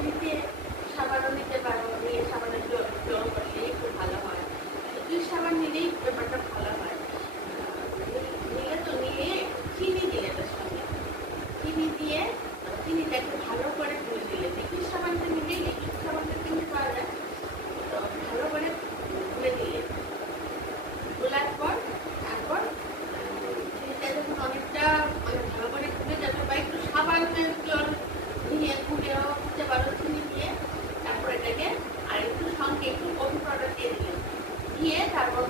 এমনিতে সাবানও নিতে পারো, নিয়ে সাবানের জল করলে একটু ভালো হয়। দুই সাবান নিলেই ব্যাপারটা ভালো হয়। নিলে তো নিয়ে চিনি দিলে তার সঙ্গে চিনি দিয়ে চিনিটাকে ভালো করে গুলে দিলে, লিকুইড সাবানটা নিলেই লিকুইড সাবানটা চিনি পাওয়া যায়, তো ভালো করে গুলে দিলে, গোলার পর তারপর চিনিটা যখন অনেকটা ভালো করে গুলে যাবে বা একটু সাবানের জল নিয়ে গুলেও দিতে পারো চিনি দিয়ে, তারপর এটাকে আর একটু সঙ্গে একটু কফি পাউডার দিয়ে দিলে, দিয়ে তারপর